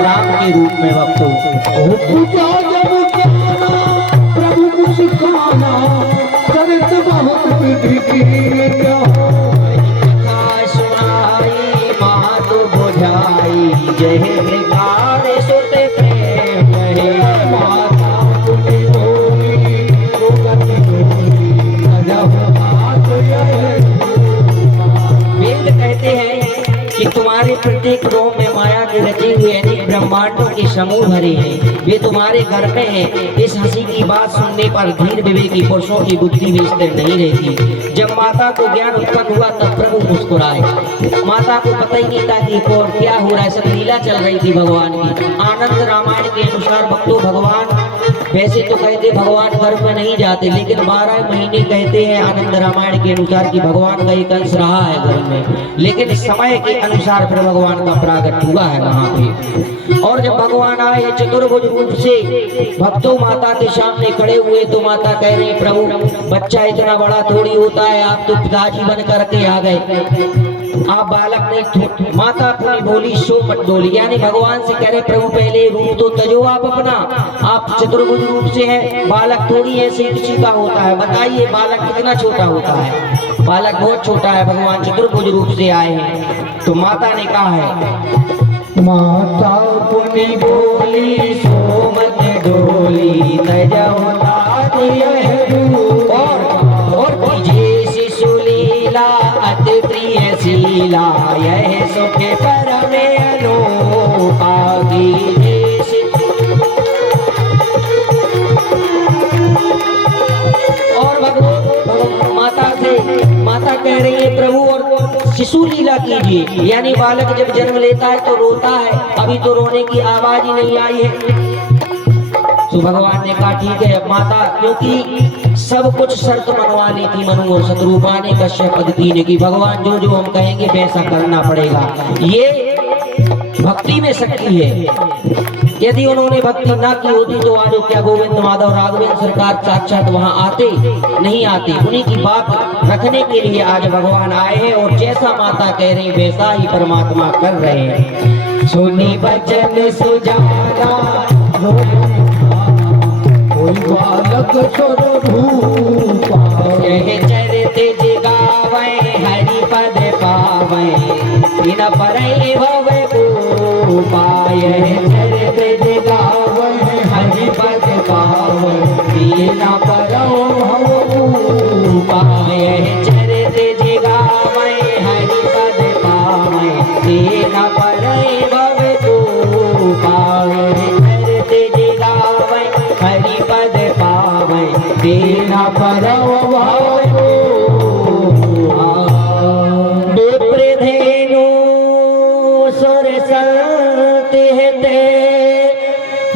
राम के रूप में भक्तों पूजा जब ज्ञाना प्रभु कुछ खाना चरित बहुत विधि की क्या सुनाई मात बुझाई जय मृगार सुत प्रेम है माता पुनि बोली रोगति बोली जब बात यह वेद कहते हैं कि तुम्हारे प्रत्येक रोम में माया के रचे हुए अनेक ब्रह्मांडों के समूह भरे हैं, वे तुम्हारे घर में हैं। इस हंसी की बात सुनने पर धीर विवेकी पुरुषों की बुद्धि भी स्थिर नहीं रहती। जब माता को ज्ञान उत्पन्न हुआ तब प्रभु मुस्कुराए। माता को पता ही नहीं था कि और क्या हो रहा है, सब लीला चल रही थी भगवान की। आनंद रामायण के अनुसार भक्तों भगवान वैसे तो कहते भगवान गर्भ में नहीं जाते, लेकिन 12 महीने कहते हैं आनंद रामायण के अनुसार कि भगवान का एक अंश रहा है गर्भ में, लेकिन समय के अनुसार फिर भगवान का प्रागट हुआ है वहां पे। और जब भगवान आए चतुर्भुज रूप से भक्तों माता के सामने खड़े हुए तो माता कह रही प्रभु बच्चा इतना बड़ा थोड़ी होता है, आप तो पिताजी बन करके आ गए, आप बालक नहीं। माता अपनी बोली सो मत डोली, यानी भगवान से कह रहे प्रभु पहले रूप तो तजो आप अपना, आप चतुर्भुज रूप से है, बालक थोड़ी ऐसे किसी का होता है, बताइए बालक कितना छोटा होता है, बालक बहुत छोटा है, भगवान चतुर्भुज रूप से आए हैं। तो माता ने कहा है माता पुनि बोली सो मत डोली तजो तात यह रूप और कीजिए शिशु लीला अति प्रिय शीला यह सुख परम अनूपा कीजिए शिशु। और माता कह रही है प्रभु और शिशु लीला कीजिए, यानी बालक जब जन्म लेता है तो रोता है, अभी तो रोने की आवाज ही नहीं आई है। तो भगवान ने कहा ठीक है माता, क्योंकि सब कुछ शर्त मनवा ली थी मनु और शत्रुपा ने कश्यप अदिति ने कि भगवान जो जो हम कहेंगे वैसा करना पड़ेगा, ये भक्ति में शक्ति है। यदि उन्होंने भक्ति ना की होती तो आज क्या गोविंद माधव राघवेंद्र सरकार साक्षात वहां आते नहीं आते। उन्हीं की बात रखने के लिए आज भगवान आए हैं और जैसा माता कह रही वैसा ही परमात्मा कर रहे हैं। सुनी बचन सुजाना कोई बालक स्वरूपा चरित जगावे हरि पद पावे बिना परई भव को पाए चरित जगावे हरि पद पावे बिना परौ भव पाए चरित जगावे हरि पद पावे बिना परई भव को पाए चरित जगावे हरि पद पावे बिना परौ भव विप्रधेनु सुर संत हिते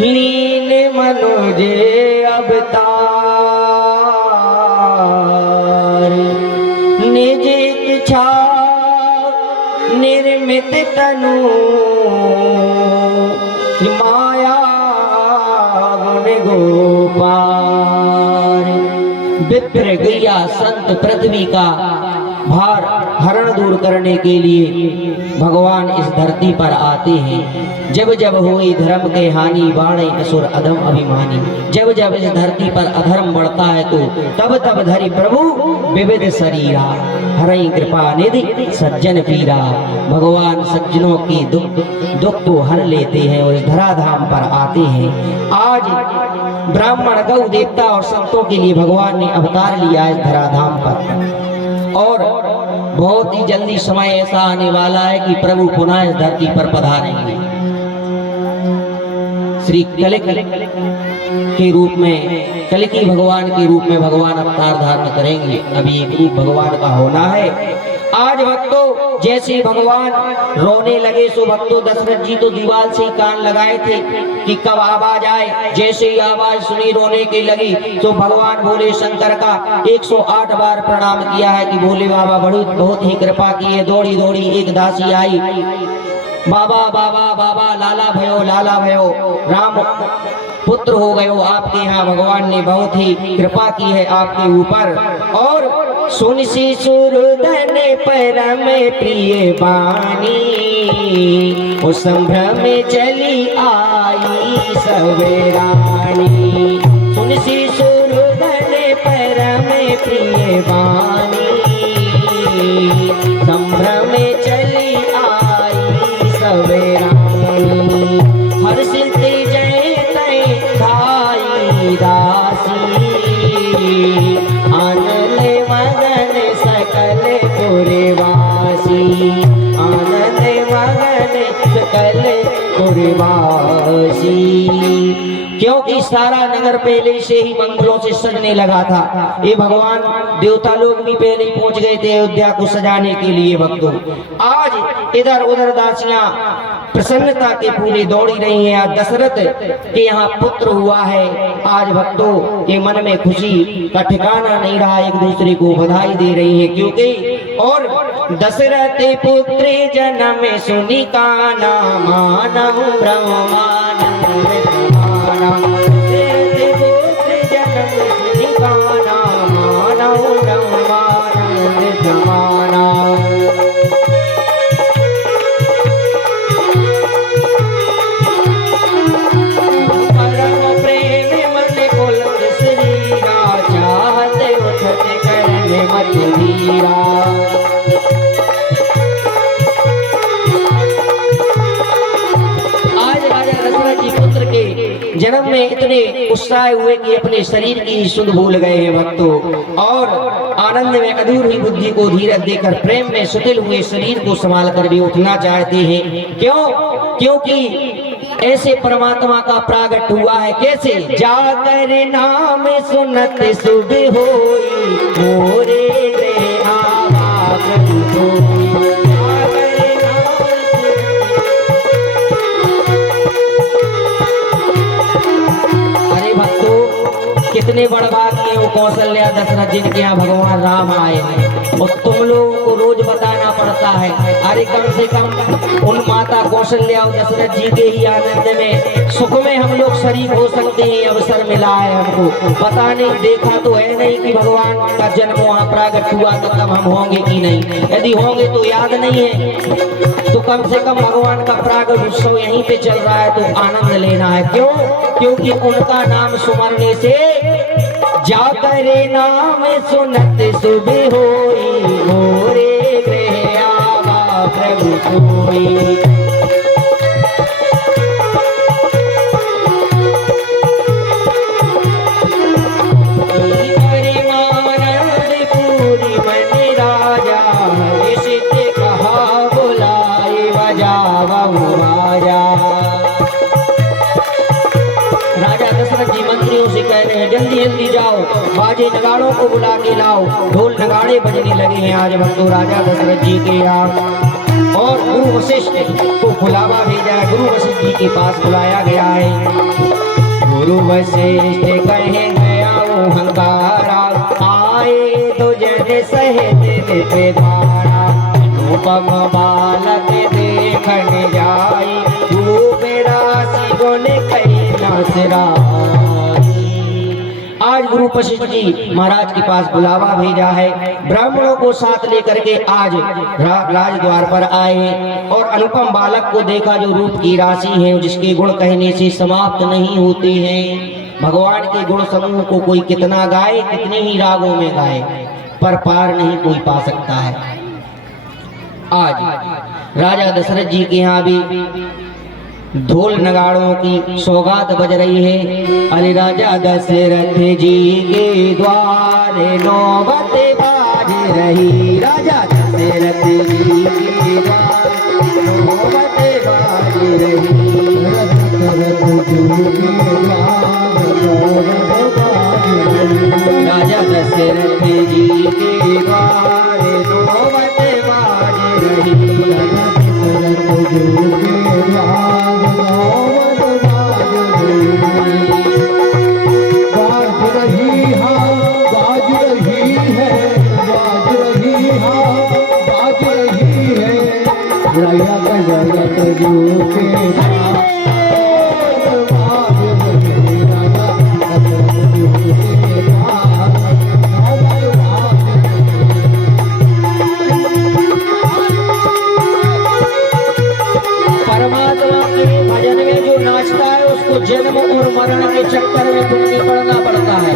लीन मनुज अवतार निज इच्छा निर्मित तनु माया गुण गोपाल। विप्र गैया संत पृथ्वी का भार हरण दूर करने के लिए भगवान इस धरती पर आते हैं। जब जब हुई धर्म के हानि बाणे असुर अधम अभिमानी, जब जब इस धरती पर अधर्म बढ़ता है तो तब तब धरि प्रभु विविध शरीरा हरई कृपा निधि सज्जन पीरा। भगवान सज्जनों की दुख को हर लेते हैं और इस धराधाम पर आते हैं। आज ब्राह्मण गौ देवता और संतों के लिए भगवान ने अवतार लिया इस धराधाम पर, और बहुत ही जल्दी समय ऐसा आने वाला है कि प्रभु पुनः इस धरती पर पधारेंगे। श्री कलिक के रूप में, कलिकी भगवान के रूप में भगवान अवतार धारण करेंगे। अभी एक रूप भगवान का होना है। आज भक्तों जैसे भगवान रोने लगे सो भक्तों दशरथ जी तो दीवार से ही कान लगाए थे कि कब आवाज आए। जैसे ही आवाज सुनी रोने के लगी तो भगवान भोले शंकर का 108 बार प्रणाम किया है कि भोले बाबा बहुत ही कृपा की है। दौड़ी दौड़ी एक दासी आई, बाबा बाबा बाबा लाला भयो राम पुत्र हो गए हो। आपके यहाँ भगवान ने बहुत ही कृपा की है आपके ऊपर। और सुन शिशुरुदन परम प्रिय बानी, उस संभ्रम में चली आई सवेरानी। सुन शिशुरुदन परम प्रिय बानी, संभ्रम में चली आई सवेरानी। हर्षित जय तय धाई दासी, आनंद मगन सकल पुरवासी, आनंद मगन सकल पुरवासी। क्योंकि सारा नगर पहले से ही मंगलों से सजने लगा था। ये भगवान देवता लोग भी पहले ही पहुंच गए थे अयोध्या को सजाने के लिए। भक्तों, आज इधर उधर दासियां प्रसन्नता के फूले दौड़ी रही हैं। आज दशरथ के यहाँ पुत्र हुआ है। आज भक्तों के मन में खुशी का ठिकाना नहीं रहा, एक दूसरे को बधाई दे रही हैं। क्योंकि और दशरथ पुत्र जन्म सुनी काना, मानव ब्रह्मानंद पुत्र जन्म सुनी काना, मानव ब्रह्मानंद जमाना। आज राजा दशरथ जी पुत्र के जन्म में इतने उत्साह हुए कि अपने शरीर की सुध भूल गए हैं भक्तों। और आनंद में अधूरी बुद्धि को धीरज देकर प्रेम में सुतिल हुए शरीर को संभाल कर भी उठना चाहते हैं। क्यों? क्योंकि ऐसे परमात्मा का प्रागट हुआ है। कैसे? जाकर नाम सुनत शुभ होई, मोरे में आवा प्रभु होई। जाकर नाम अरे भक्तों, कितने बड़ बात किए वो कौशल्या दशरथ जिनके यहाँ भगवान राम आए हैं। और तुम लोगों को रोज बताना पड़ता है। अरे कम से कम उन माता कौशल्या और दशरथ जी के ही आनंद में सुख में हम लोग शरीक हो सकते हैं। अवसर मिला है हमको। पता नहीं, देखा तो है नहीं कि भगवान का जन्म वहाँ प्रागट हुआ, तो तब हम होंगे कि नहीं। यदि होंगे तो याद नहीं है, तो कम से कम भगवान का प्रागट उत्सव यहीं पे चल रहा है तो आनंद लेना है। क्यों? क्योंकि उनका नाम सुमरने से जाकर नाम सुनत शुभ होई, मोरे गृह आवा प्रभु कोई। परमानंद पूरी मन राजा, ऋषित कहा बुलाए बजावा राजा। राजा दशरथ जी मंत्रियों से कह रहे हैं, जल्दी जल्दी जाओ, बाजे नगाड़ों को बुला के लाओ। ढोल नगाड़े बजने लगे हैं आज भक्तों राजा दशरथ जी के यहाँ। और गुरु वशिष्ठ को बुलावा भेजा है। गुरु वशिष्ठ जी के पास बुलाया गया है। गुरु वशिष्ठ कहे गया वो हंगारा, आए तो जन सहित पे धारा। रूपम बालक देखने जाई, रूप राशि गुण कैलाश राई। आज गुरु वशिष्ठ जी महाराज के पास बुलावा भेजा है। ब्राह्मणों को साथ लेकर के आज राजद्वार पर आए और अनुपम बालक को देखा जो रूप की राशि है, जिसके गुण कहने से समाप्त नहीं होते हैं। भगवान के गुण समूह को कोई कितना गाए, कितने ही रागों में गाए, पर पार नहीं कोई पा सकता है। आज राजा दशरथ जी के यहाँ भी ढोल नगाड़ों की सौगात बज रही है। अरे राजा दशरथ जी के द्वार नौबत बाज रही, राजा दशरथ जी के द्वार नौबत बाज रही। राजा दशरथ जी के द्वार नौबत बाज रही। जगत जन्म और मरण के चक्कर में तुम नहीं पड़ना पड़ता है।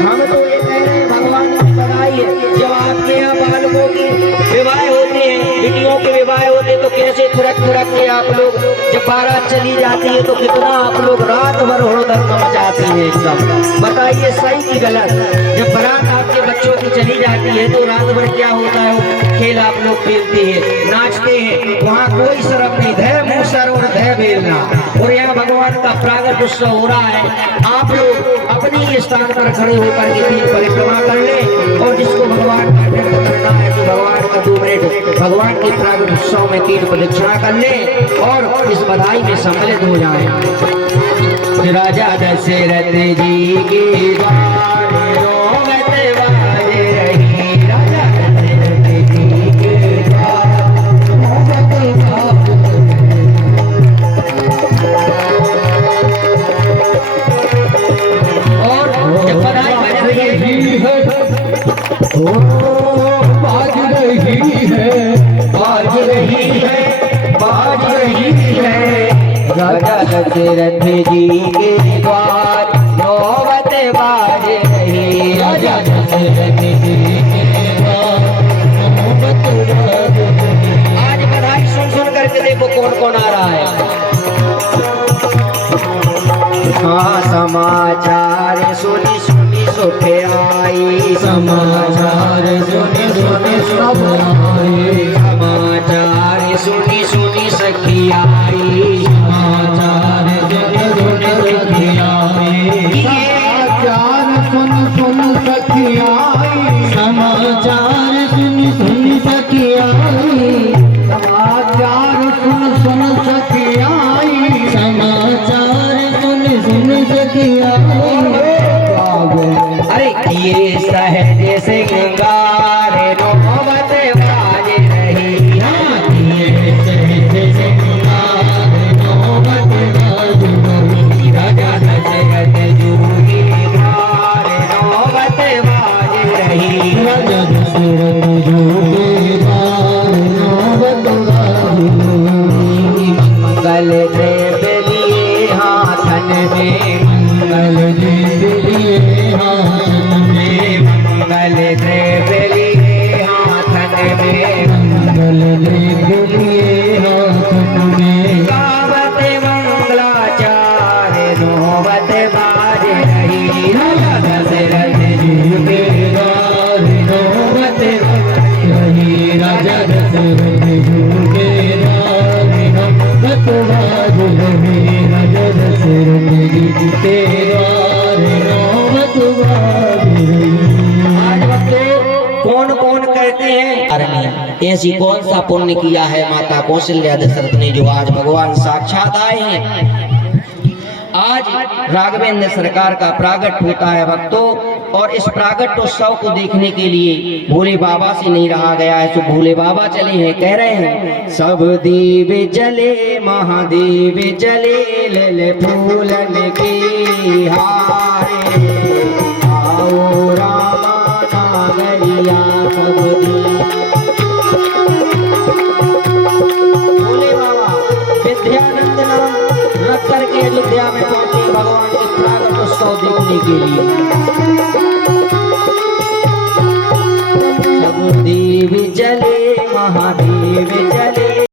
हम तो ये कह रहे हैं भगवान की बधाई है। जब आपके यहाँ बालकों की विवाह होते हैं, बेटियों के विवाह होते तो कैसे थुरक के आप लोग, जब बारात चली जाती है तो कितना आप लोग रात भर हुड़दंग मचाते हैं एकदम। बताइए सही की गलत। जब बारात आपके बच्चों की चली जाती है तो रात भर क्या होता है, वो खेल आप लोग खेलते हैं, नाचते हैं, वहाँ कोई शर्म नहीं, धय मूसर और धय बेलना। और यहाँ भगवान का प्रागट उत्सव हो रहा है। आप लोग अपनी स्थान पर खड़े होकर के तीन परिक्रमा कर ले, और जिसको भगवान का नृत्य करना है तो भगवान का 2 मिनट भगवान के प्रागट उत्सव में 3 प्रदक्षिणा कर ले और इस बधाई में सम्मिलित हो जाए। राजा दशरथ जी की बारी रोमत बाजे रही, राजा दशरथ जी की बारी रोमत बाजे और जब बधाई बज रही है, बाज रही है, बाज रही है, बाज रही है, राजा दशरथ जी के द्वार नौबत बाज रही, राजा दशरथ जी के द्वार नौबत बाज रही। आज बधाई सुन करके देखो कौन कौन आ रहा है। हाँ, समाचार सुनी सुनी सुख आई, समाचार सुने सुने सब आए, समाचार सुनी सुनी सखी आई, समाचार सुने सुने सखी आई, समाचार सुन सुन सखी आई, समाचार सुन सुन सखी आई, समाचार सुन सुन सखी आई, समाचार सुन सुन सखी आई। अरे किए सहज सिंगार नौबत बाज रही, किए सहज सिंगार नौबत बाज रही, राजा दशरथ जी की बार नौबत बाज रही, राजा दशरथ जी की बार नौबत बाज रही। मंगल देव लिए हाथन में, मंगल देव लिए हाथन में, मंगल देव लिए हाथन में, मंगल देव लिए हाथन में, गावत मंगलाचार नौबत बाज रही, राजा दशरथ जी के बार नौबत बाज रही, राजा दशरथ जी के बार नौबत बाज रही, राजा दशरथ जी के बार नौबत बाज रही। आज बच्चों कौन कौन कहते हैं, अरे ऐसी कौन सा पुण्य किया है माता कौशल्या दशरथ ने जो आज भगवान साक्षात आए हैं। आज राघवेंद्र सरकार का प्रागट होता है भक्तों, और इस प्रागट उत्सव को देखने के लिए भोले बाबा से नहीं रहा गया है, तो भोले बाबा चले हैं, कह रहे हैं सब देव जले महादेव जले लल फूलन के हारे, आओ रामा नागरिया सब दी। भोले बाबा विद्यानंद नाम रख करके अयोध्या में पहुंचे भगवान के प्रागट उत्सव देखने के लिए।